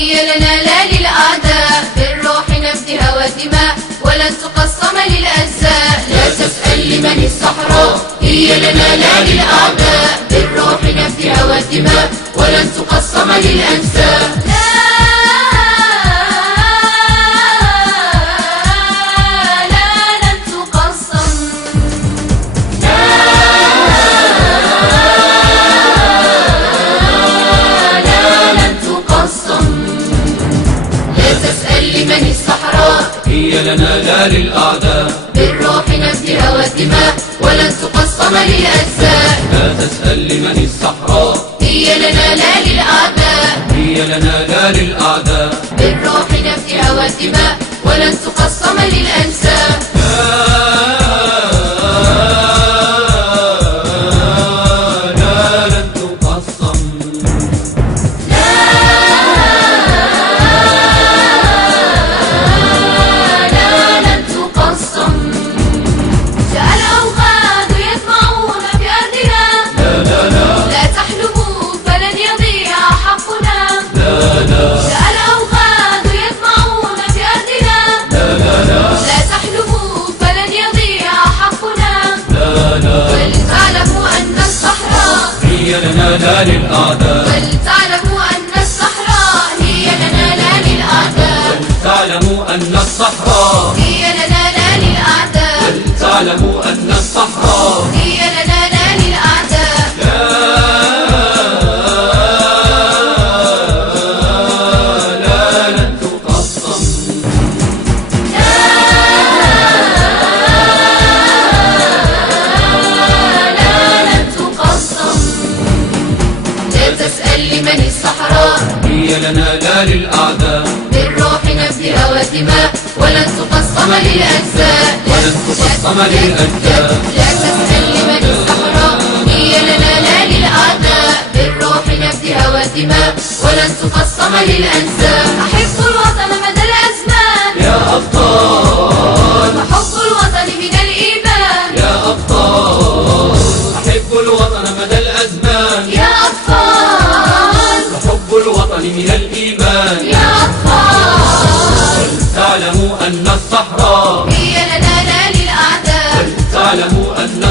هي لنا لا للأعداء، بالروح نفدها والدماء ولن تقسم للأجزاء. لا تسأل لمن الصحراء، هي لنا لا للأعداء، بالروح نفدها والدماء ولن تقسم للأجزاء. هي لنا لا للأعداء، بالروح نفدها والدماء ولن تقسم للأجزاء. لا تسأل لمن الصحراء، هي لنا لا للأعداء، هي لنا لا للأعداء، بالروح نفدها والدماء ولن تقسم للأجزاء. هي لنا لا للأعداء، ولتعلموا أن الصحراء هي لنا لا للأعداء، ولتعلموا أن الصحراء هي لنا لا للأعداء، ولتعلموا أن الصحراء هي لنا لا للأعداء. لا لن تقسم، لمن الصحراء، هي لنا لا للأعداء، بالروح نفدها والدماء ولن تقسم للأجزاء. ولن تقسم للأجزاء. لا تسأل لمن الصحراء، هي لنا لا للأعداء، بالروح نفدها والدماء ولن تقسم للأجزاء. أحب الوطن مدى الأزمان يا أبطال، وحب الوطن من الإيمان يا أبطال، أحب الوطن مدى الأزمان، يا أطفال، وحب الوطن من الإيمان، يا أطفال. ولتعلموا أن الصحراء، هي لنا لا للأعداء، ولتعلموا أن